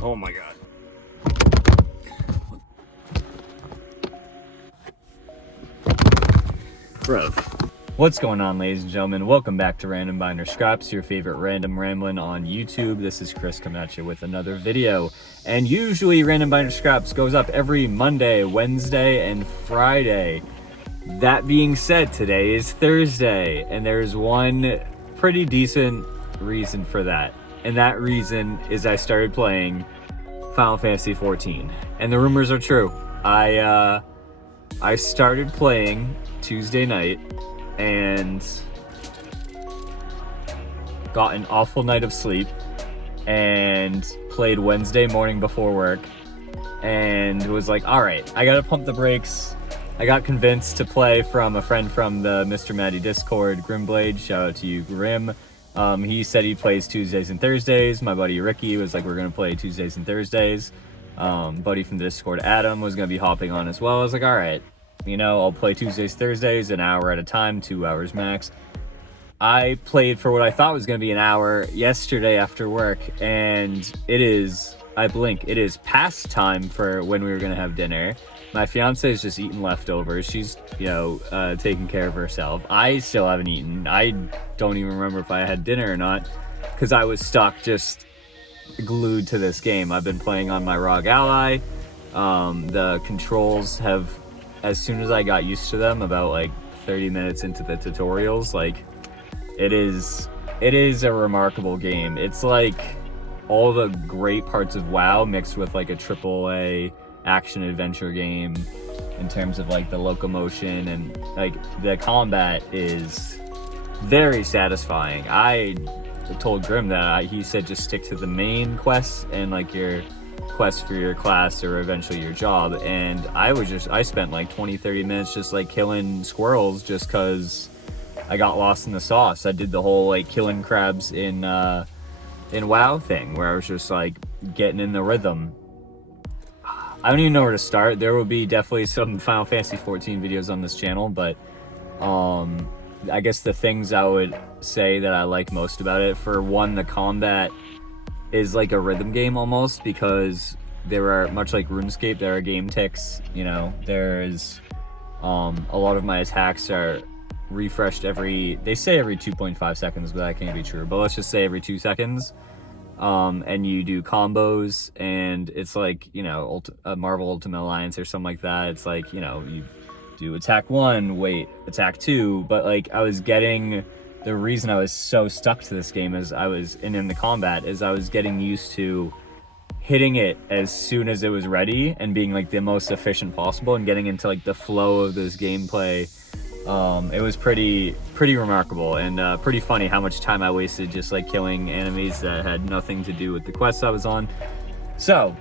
Oh my god. Bro. What's going on, ladies and gentlemen? Welcome back to Random Binder Scraps, your favorite random rambling on YouTube. This is Chris coming at you with another video. And usually Random Binder Scraps goes up every Monday, Wednesday, and Friday. That being said, today is Thursday, and there's one pretty decent reason for that. And that reason is I started playing Final Fantasy XIV. And the rumors are true. I started playing Tuesday night and got an awful night of sleep and played Wednesday morning before work and was like, all right, I gotta pump the brakes. I got convinced to play from a friend from the Mr. Maddie Discord, Grimblade. Shout out to you, Grim. He said he plays Tuesdays and Thursdays. My buddy Ricky was like, we're gonna play Tuesdays and Thursdays. Buddy from the Discord, Adam, was gonna be hopping on as well. I was like, all right, you know, I'll play Tuesdays, Thursdays, an hour at a time, 2 hours max. I played for what I thought was gonna be an hour yesterday after work, and it is, I blink, it is past time for when we were gonna have dinner. My fiance is just eating leftovers. She's, you know, taking care of herself. I still haven't eaten. I don't even remember if I had dinner or not, because I was stuck just glued to this game. I've been playing on my ROG Ally. The controls have, as soon as I got used to them, about like 30 minutes into the tutorials, like it is a remarkable game. It's like all the great parts of WoW mixed with like a AAA action adventure game in terms of like the locomotion, and like the combat is very satisfying. I told Grim that he said just stick to the main quests and like your quest for your class or eventually your job, and I spent like 20-30 minutes just like killing squirrels just because I got lost in the sauce. I did the whole like killing crabs in WoW thing where I was just like getting in the rhythm. I don't even know where to start. There will be definitely some Final Fantasy XIV videos on this channel, but I guess the things I would say that I like most about it, for one, the combat is like a rhythm game almost, because there are, much like RuneScape, there are game ticks. You know, there's a lot of my attacks are refreshed they say every 2.5 seconds, but that can't be true, but let's just say every 2 seconds. And you do combos, and it's like, you know, Marvel Ultimate Alliance or something like that. It's like, you know, you do attack 1, wait, attack 2, but like the reason I was so stuck to this game is in the combat is I was getting used to hitting it as soon as it was ready and being like the most efficient possible and getting into like the flow of this gameplay. It was pretty remarkable and pretty funny how much time I wasted just like killing enemies that had nothing to do with the quest I was on. So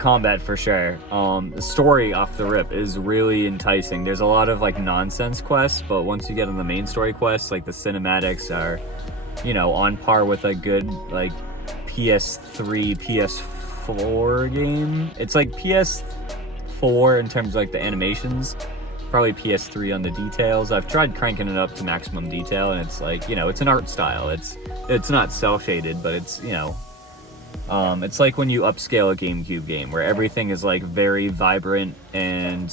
combat for sure. The story off the rip is really enticing. There's a lot of like nonsense quests, but once you get on the main story quests, like the cinematics are, you know, on par with a good like PS3, PS4 game. It's like PS4 in terms of like the animations, probably PS3 on the details. I've tried cranking it up to maximum detail, and it's like, you know, it's an art style. It's not cel shaded, but it's, you know, it's like when you upscale a GameCube game where everything is like very vibrant and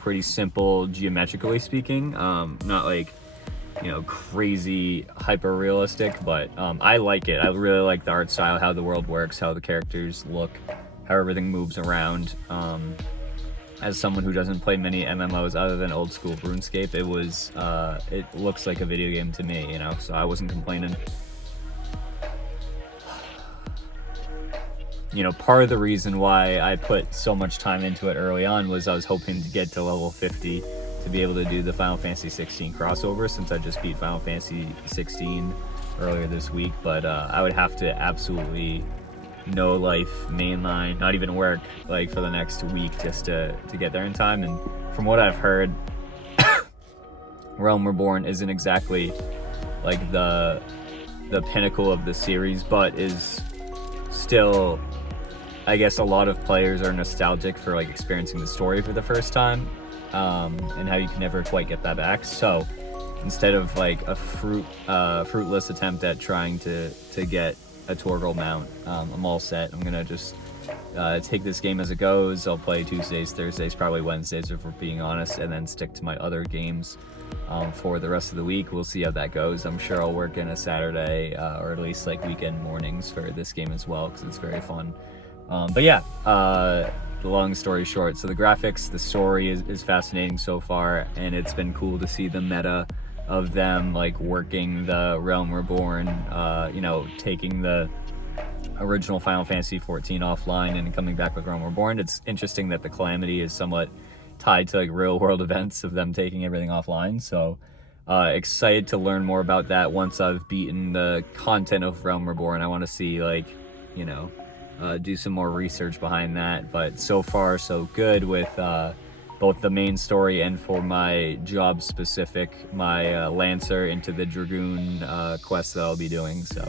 pretty simple geometrically speaking. Not like, you know, crazy hyper realistic, but I like it. I really like the art style, how the world works, how the characters look, how everything moves around. As someone who doesn't play many MMOs other than old school RuneScape, it looks like a video game to me, you know, so I wasn't complaining. You know, part of the reason why I put so much time into it early on was I was hoping to get to level 50 to be able to do the Final Fantasy XVI crossover, since I just beat Final Fantasy XVI earlier this week, but I would have to absolutely no life mainline, not even work like for the next week just to get there in time. And from what I've heard, Realm Reborn isn't exactly like the pinnacle of the series, but is still, I guess a lot of players are nostalgic for like experiencing the story for the first time, and how you can never quite get that back. So instead of like a fruitless attempt at trying to get a Torgal mount. I'm all set. I'm gonna just take this game as it goes. I'll play Tuesdays, Thursdays, probably Wednesdays if we're being honest, and then stick to my other games for the rest of the week. We'll see how that goes. I'm sure I'll work in a Saturday or at least like weekend mornings for this game as well, because it's very fun. But yeah, the long story short, so the graphics, the story is fascinating so far, and it's been cool to see the meta of them like working the Realm Reborn, you know, taking the original Final Fantasy XIV offline and coming back with Realm Reborn. It's interesting that the Calamity is somewhat tied to like real world events of them taking everything offline. So excited to learn more about that once I've beaten the content of Realm Reborn. I want to see like, you know, do some more research behind that. But so far so good with both the main story and for my job specific, my Lancer into the Dragoon quest that I'll be doing. So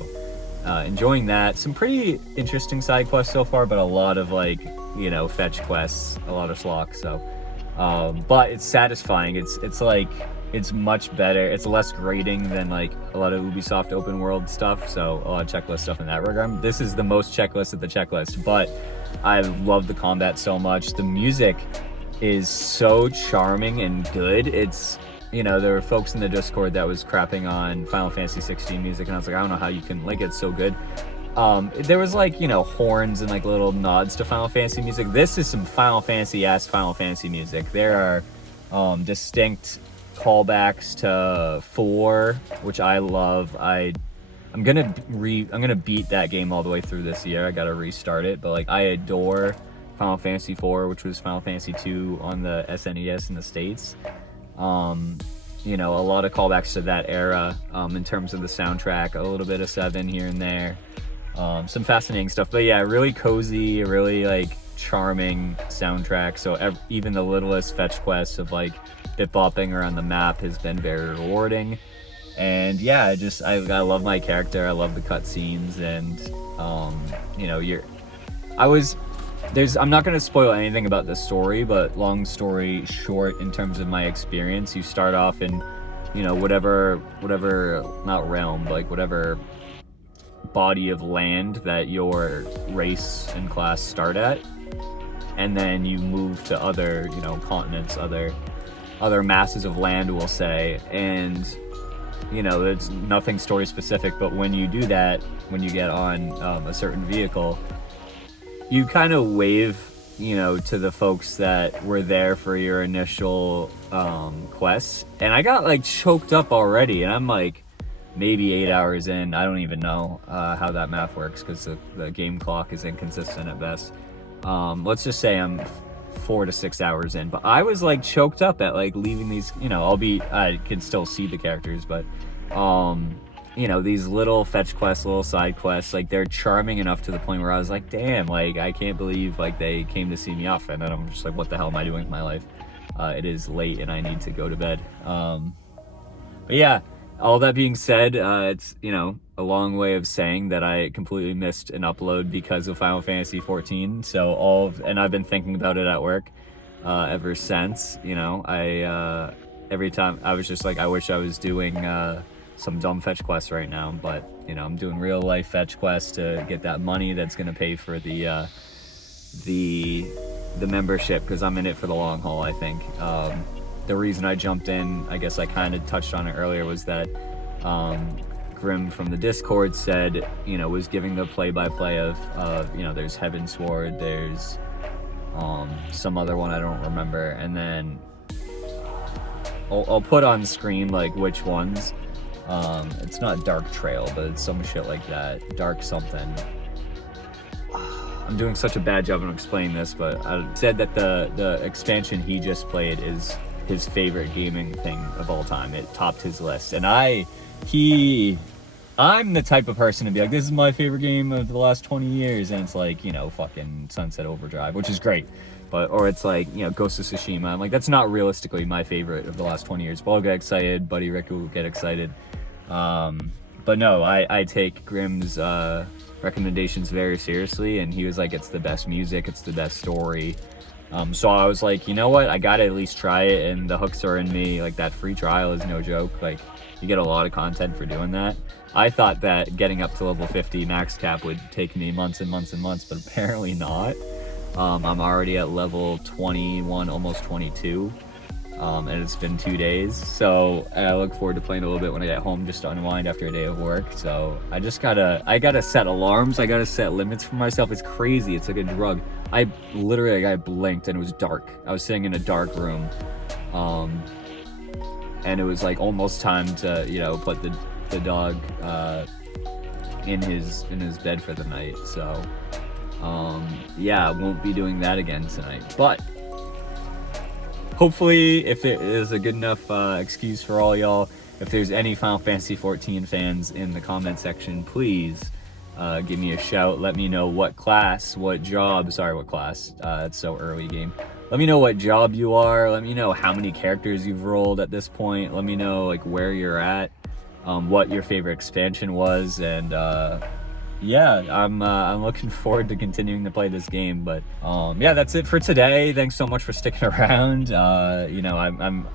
enjoying that. Some pretty interesting side quests so far, but a lot of like, you know, fetch quests, a lot of slog. So but it's satisfying. It's like, it's much better. It's less grating than like a lot of Ubisoft open world stuff. So a lot of checklist stuff in that regard. This is the most checklist of the checklist, but I love the combat so much. The music is so charming and good. It's, you know, there were folks in the Discord that was crapping on Final Fantasy 16 music, and I was like, I don't know how you can like it so good. There was like, you know, horns and like little nods to Final Fantasy music. This is some Final Fantasy music. There are distinct callbacks to 4, which I love. I'm gonna beat that game all the way through this year. I gotta restart it, but like I adore Final Fantasy 4, which was Final Fantasy 2 on the SNES in the States. You know, a lot of callbacks to that era in terms of the soundtrack, a little bit of 7 here and there. Some fascinating stuff, but yeah, really cozy, really like charming soundtrack. So even the littlest fetch quests of like bit-bopping around the map has been very rewarding. And yeah, I love my character. I love the cutscenes, and you know, I'm not going to spoil anything about the story, but long story short, in terms of my experience, you start off in, you know, whatever not realm, but like whatever body of land that your race and class start at, and then you move to other, you know, continents, other masses of land, we'll say. And you know, it's nothing story specific, but when you do that, when you get on a certain vehicle, you kind of wave, you know, to the folks that were there for your initial quests. And I got like choked up already, and I'm like maybe 8 hours in. I don't even know how that math works, because the game clock is inconsistent at best. Let's just say I'm 4 to 6 hours in, but I was like choked up at like leaving these, you know, I can still see the characters, but you know, these little fetch quests, little side quests, like they're charming enough to the point where I was like, damn, like I can't believe like they came to see me off. And then I'm just like, what the hell am I doing with my life? It is late and I need to go to bed. But yeah, all that being said, it's, you know, a long way of saying that I completely missed an upload because of Final Fantasy XIV. So and I've been thinking about it at work ever since. You know, every time I was just like, I wish I was doing some dumb fetch quests right now, but you know, I'm doing real life fetch quests to get that money that's going to pay for the membership, because I'm in it for the long haul, I think. The reason I jumped in, I guess I kind of touched on it earlier, was that Grim from the Discord said, you know, was giving the play-by-play of you know, there's Heavensward, there's some other one I don't remember, and then I'll put on screen like which ones. It's not Dark Trail, but it's some shit like that. Dark something. I'm doing such a bad job of explaining this, but I said that the expansion he just played is his favorite gaming thing of all time. It topped his list, and I'm the type of person to be like, this is my favorite game of the last 20 years, and it's like, you know, fucking Sunset Overdrive, which is great, or it's like, you know, Ghost of Tsushima. I'm like, that's not realistically my favorite of the last 20 years. But I'll get excited, Buddy Rick will get excited. But no, I take Grim's recommendations very seriously, and he was like, it's the best music, it's the best story. So I was like, you know what, I gotta at least try it, and the hooks are in me. Like, that free trial is no joke. Like, you get a lot of content for doing that. I thought that getting up to level 50 max cap would take me months and months and months, but apparently not. I'm already at level 21, almost 22. And it's been 2 days, so I look forward to playing a little bit when I get home just to unwind after a day of work. So I gotta set alarms, I gotta set limits for myself. It's crazy, it's like a drug. I blinked and it was dark. I was sitting in a dark room, and it was like almost time to, you know, put the dog in his bed for the night. So yeah, I won't be doing that again tonight, but hopefully, if it is a good enough excuse for all y'all, if there's any Final Fantasy XIV fans in the comment section, please give me a shout. Let me know what class, what job, sorry, what class, it's so early game. Let me know what job you are. Let me know how many characters you've rolled at this point. Let me know like where you're at, what your favorite expansion was, and yeah, I'm looking forward to continuing to play this game. But yeah, that's it for today. Thanks so much for sticking around. You know,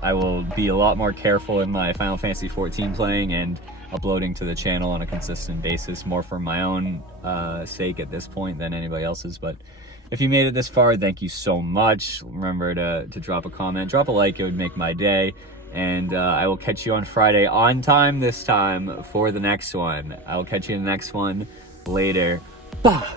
I will be a lot more careful in my Final Fantasy XIV playing and uploading to the channel on a consistent basis, more for my own sake at this point than anybody else's. But if you made it this far, thank you so much. Remember to drop a comment, drop a like, it would make my day. And I will catch you on Friday on time this time for the next one. I will catch you in the next one later. Bah!